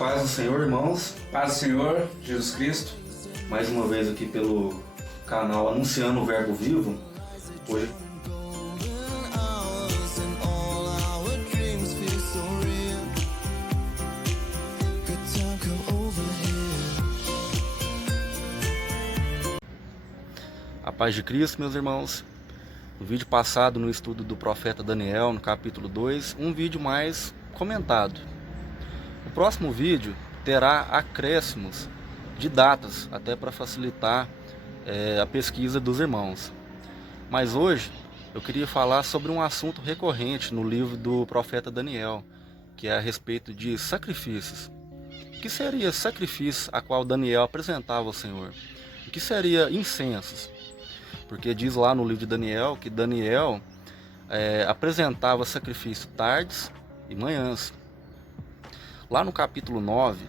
paz do Senhor, irmãos. Paz do Senhor, Jesus Cristo. Mais uma vez aqui pelo canal Anunciando o Verbo Vivo. Hoje a paz de Cristo, meus irmãos. No vídeo passado, no estudo do profeta Daniel, no capítulo 2, um vídeo mais comentado. O próximo vídeo terá acréscimos de datas, até para facilitar a pesquisa dos irmãos. Mas hoje eu queria falar sobre um assunto recorrente no livro do profeta Daniel, que é a respeito de sacrifícios. O que seria sacrifício a qual Daniel apresentava ao Senhor? O que seria incensos? Porque diz lá no livro de Daniel que Daniel apresentava sacrifício tardes e manhãs. Lá no capítulo 9,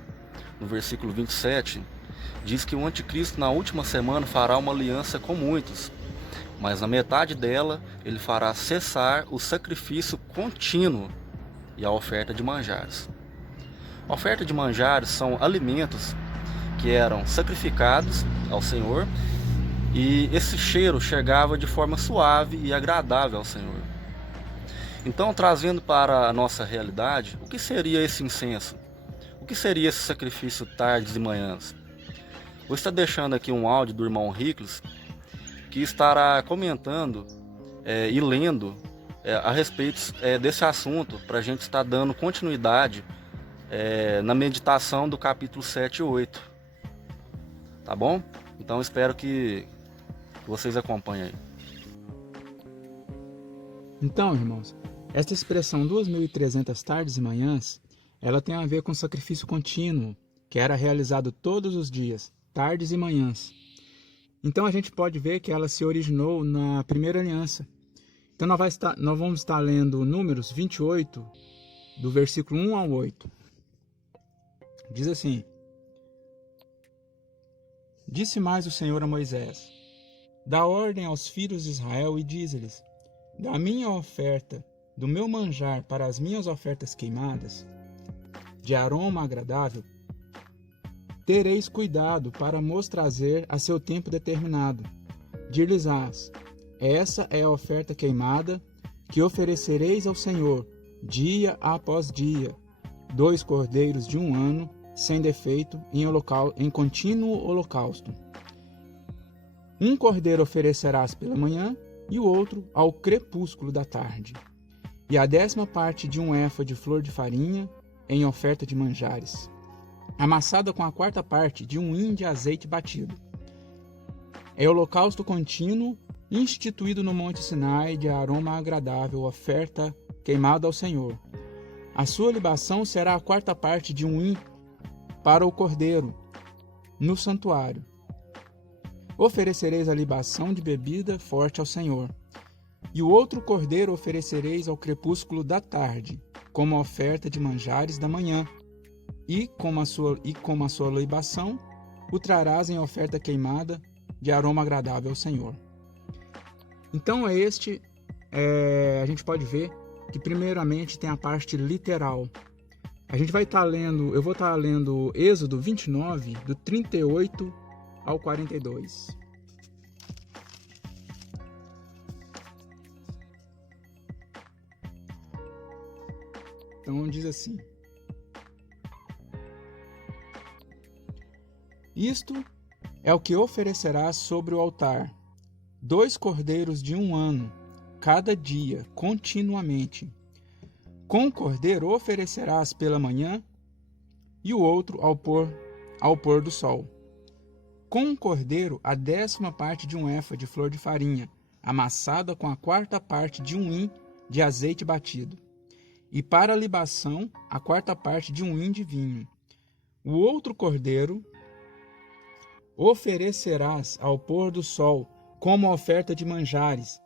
no versículo 27, diz que o anticristo na última semana fará uma aliança com muitos, mas na metade dela ele fará cessar o sacrifício contínuo e a oferta de manjares. A oferta de manjares são alimentos que eram sacrificados ao Senhor, e esse cheiro chegava de forma suave e agradável ao Senhor. Então, trazendo para a nossa realidade, o que seria esse incenso? O que seria esse sacrifício tardes e manhãs? Vou estar deixando aqui um áudio do irmão Ricles, que estará comentando e lendo a respeito desse assunto, para a gente estar dando continuidade na meditação do capítulo 7 e 8. Tá bom? Então espero que vocês acompanhem aí. Então, irmãos, esta expressão 2.300 tardes e manhãs, ela tem a ver com sacrifício contínuo, que era realizado todos os dias, tardes e manhãs. Então a gente pode ver que ela se originou na primeira aliança. Então nós vamos estar lendo Números 28, do versículo 1 ao 8. Diz assim: Disse mais o Senhor a Moisés: Dá ordem aos filhos de Israel e dize-lhes: Da minha oferta, do meu manjar para as minhas ofertas queimadas, de aroma agradável, tereis cuidado para mos trazer a seu tempo determinado. Dir-lhes-ás: Essa é a oferta queimada que oferecereis ao Senhor, dia após dia, 2 cordeiros de 1 ano, sem defeito, em contínuo holocausto. 1 cordeiro oferecerás pela manhã, e o outro ao crepúsculo da tarde. E a 10ª parte de 1 éfa de flor de farinha, em oferta de manjares, amassada com a 4ª parte de 1 hin de azeite batido. É holocausto contínuo, instituído no Monte Sinai, de aroma agradável, oferta queimada ao Senhor. A sua libação será a 4ª parte de 1 hin para o cordeiro, no santuário. Oferecereis a libação de bebida forte ao Senhor. E o outro cordeiro oferecereis ao crepúsculo da tarde, como oferta de manjares da manhã. E como a sua libação, o trarás em oferta queimada de aroma agradável ao Senhor. Então a gente pode ver que primeiramente tem a parte literal. A gente vai estar lendo, eu vou estar lendo Êxodo 29, do 38 ao 42. Então diz assim: Isto é o que oferecerás sobre o altar: 2 cordeiros de 1 ano, cada dia, continuamente. Com o cordeiro oferecerás pela manhã, e o outro ao pôr do sol. Com o cordeiro a 10ª parte de 1 éfa de flor de farinha, amassada com a 4ª parte de 1 hin de azeite batido. E para a libação, a 4ª parte de 1 hin de vinho. O outro cordeiro oferecerás ao pôr do sol, como oferta de manjares,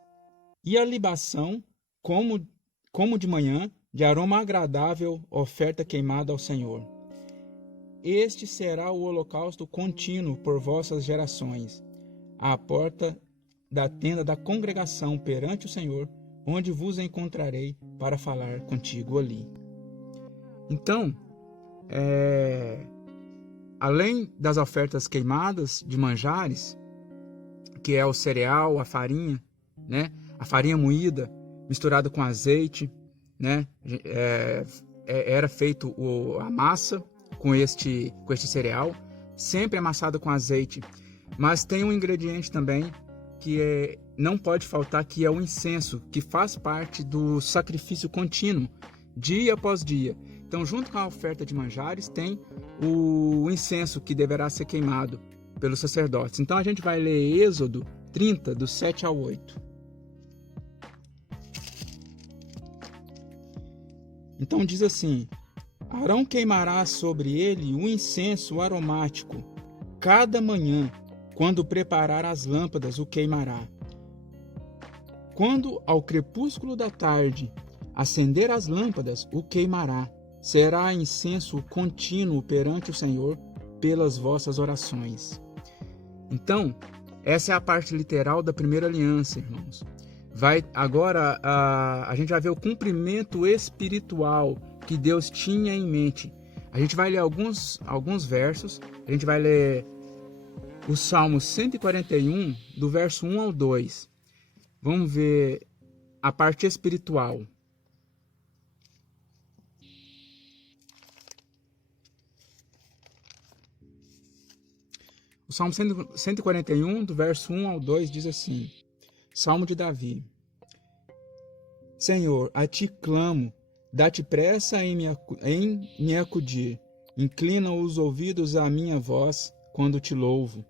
e a libação, como de manhã, de aroma agradável, oferta queimada ao Senhor. Este será o holocausto contínuo por vossas gerações, à porta da tenda da congregação perante o Senhor, onde vos encontrarei para falar contigo ali. Então, além das ofertas queimadas de manjares, que é o cereal, a farinha, né? A farinha moída misturada com azeite, né? Era feito a massa com este cereal, sempre amassada com azeite. Mas tem um ingrediente também que não pode faltar, que é o incenso, que faz parte do sacrifício contínuo, dia após dia. Então, junto com a oferta de manjares, tem o incenso que deverá ser queimado pelos sacerdotes. Então, a gente vai ler Êxodo 30, do 7 ao 8. Então, diz assim: Arão queimará sobre ele o incenso aromático. Cada manhã, quando preparar as lâmpadas, o queimará. Quando ao crepúsculo da tarde acender as lâmpadas, o queimará. Será incenso contínuo perante o Senhor pelas vossas orações. Então, essa é a parte literal da primeira aliança, irmãos. Agora a gente vai ver o cumprimento espiritual que Deus tinha em mente. A gente vai ler alguns versos. A gente vai ler o Salmo 141, do verso 1 ao 2. Vamos ver a parte espiritual. O Salmo 141, do verso 1 ao 2, diz assim: Salmo de Davi. Senhor, a ti clamo, dá-te pressa em me acudir. Inclina os ouvidos à minha voz quando te louvo.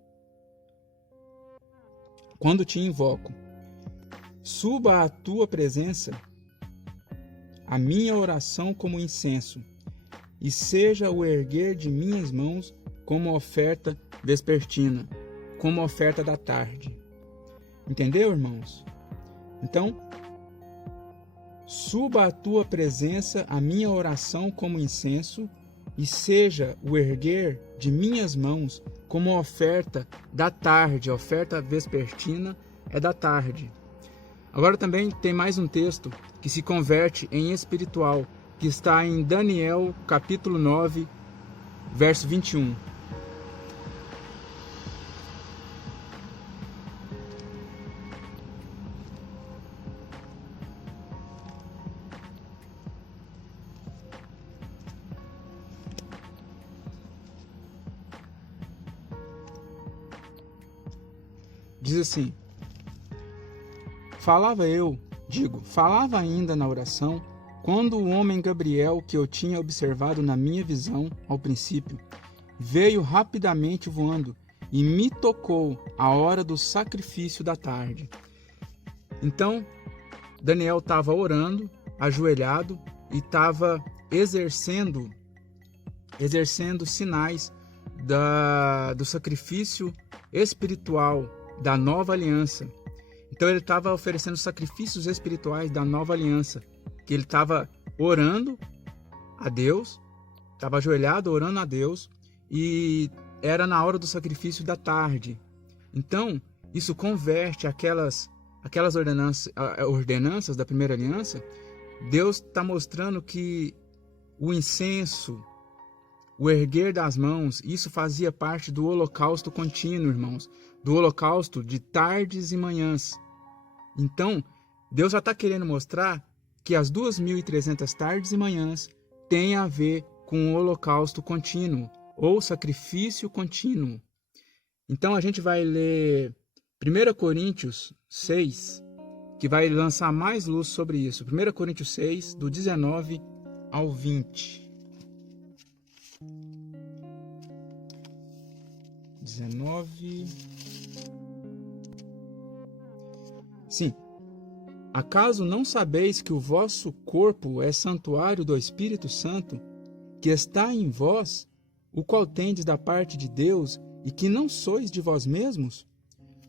Quando te invoco. Suba à tua presença a minha oração como incenso, e seja o erguer de minhas mãos como oferta vespertina, como oferta da tarde. Entendeu, irmãos? Então, suba à tua presença a minha oração como incenso, e seja o erguer de minhas mãos como oferta da tarde. A oferta vespertina é da tarde. Agora também tem mais um texto que se converte em espiritual, que está em Daniel, capítulo 9, verso 21. Diz assim: falava ainda na oração, quando o homem Gabriel, que eu tinha observado na minha visão ao princípio, veio rapidamente voando e me tocou à hora do sacrifício da tarde. Então, Daniel estava orando, ajoelhado, e estava exercendo sinais do sacrifício espiritual da nova aliança. Então ele estava oferecendo sacrifícios espirituais da nova aliança, que ele estava orando a Deus, estava ajoelhado orando a Deus, e era na hora do sacrifício da tarde. Então isso converte aquelas ordenanças da primeira aliança. Deus está mostrando que o incenso, o erguer das mãos, isso fazia parte do holocausto contínuo, irmãos, do holocausto de tardes e manhãs. Então, Deus já está querendo mostrar que as 2.300 tardes e manhãs têm a ver com o holocausto contínuo, ou sacrifício contínuo. Então, a gente vai ler 1 Coríntios 6, que vai lançar mais luz sobre isso. 1 Coríntios 6, do 19 ao 20. 19. Sim. Acaso não sabeis que o vosso corpo é santuário do Espírito Santo, que está em vós, o qual tendes da parte de Deus, e que não sois de vós mesmos?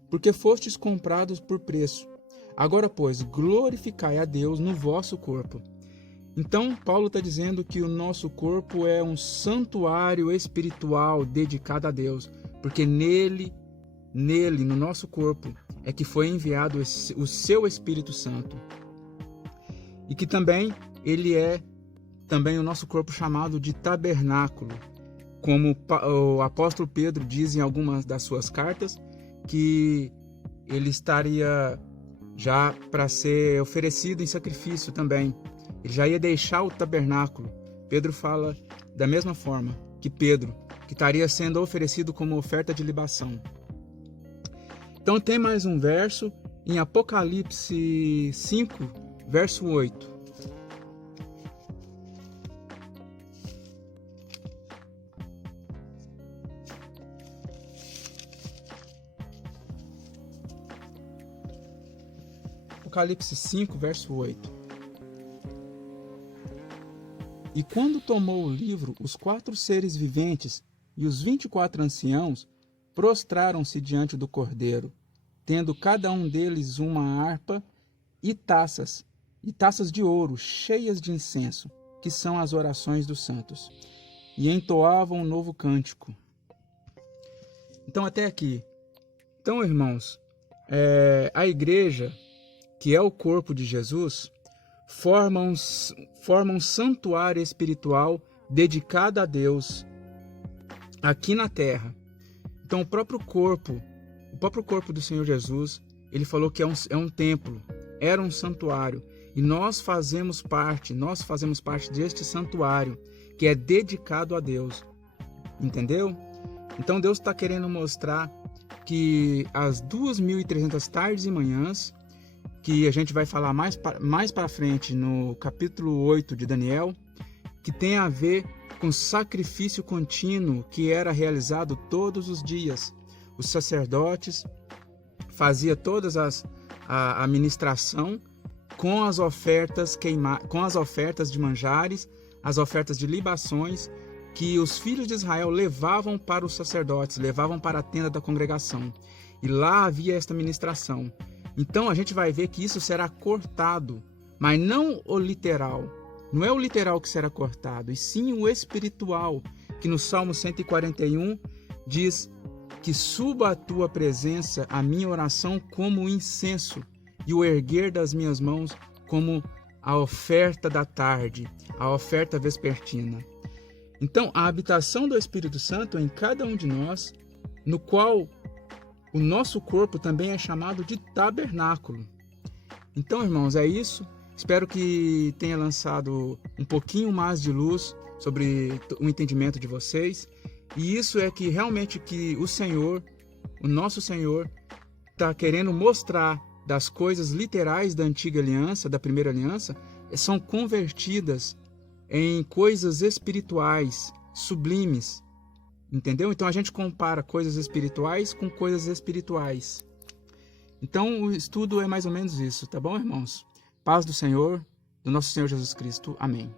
Porque fostes comprados por preço. Agora, pois, glorificai a Deus no vosso corpo. Então, Paulo está dizendo que o nosso corpo é um santuário espiritual dedicado a Deus, porque nele, no nosso corpo, é que foi enviado o seu Espírito Santo. E que também ele é também o nosso corpo chamado de tabernáculo. como o apóstolo Pedro diz em algumas das suas cartas, que ele estaria já para ser oferecido em sacrifício também. Ele já ia deixar o tabernáculo. Pedro fala da mesma forma que Pedro, que estaria sendo oferecido como oferta de libação. Então tem mais um verso em Apocalipse 5, verso 8. Apocalipse 5, verso 8. E quando tomou o livro, os 4 seres viventes e os 24 anciãos prostraram-se diante do Cordeiro, tendo cada um deles uma harpa e taças de ouro cheias de incenso, que são as orações dos santos, e entoavam um novo cântico. Então até aqui. Então, irmãos, a igreja, que é o corpo de Jesus, forma um santuário espiritual dedicado a Deus aqui na terra. Então o próprio corpo do Senhor Jesus, ele falou que é um templo, era um santuário, e nós fazemos parte deste santuário que é dedicado a Deus, entendeu? Então Deus está querendo mostrar que as 2.300 tardes e manhãs, que a gente vai falar mais para frente no capítulo 8 de Daniel, que tem a ver com sacrifício contínuo que era realizado todos os dias. Os sacerdotes faziam todas a ministração com as ofertas de manjares, as ofertas de libações que os filhos de Israel levavam para os sacerdotes, levavam para a tenda da congregação. E lá havia esta ministração. Então a gente vai ver que isso será cortado, mas não o literal. Não é o literal que será cortado, e sim o espiritual, que no Salmo 141 diz que suba à tua presença a minha oração como incenso, e o erguer das minhas mãos como a oferta da tarde, a oferta vespertina. Então, a habitação do Espírito Santo em cada um de nós, no qual o nosso corpo também é chamado de tabernáculo. Então, irmãos, é isso. Espero que tenha lançado um pouquinho mais de luz sobre o entendimento de vocês. E isso é que realmente que o Senhor, o nosso Senhor, está querendo mostrar das coisas literais da antiga aliança, da primeira aliança, são convertidas em coisas espirituais, sublimes. Entendeu? Então a gente compara coisas espirituais com coisas espirituais. Então o estudo é mais ou menos isso, tá bom, irmãos? Paz do Senhor, do nosso Senhor Jesus Cristo. Amém.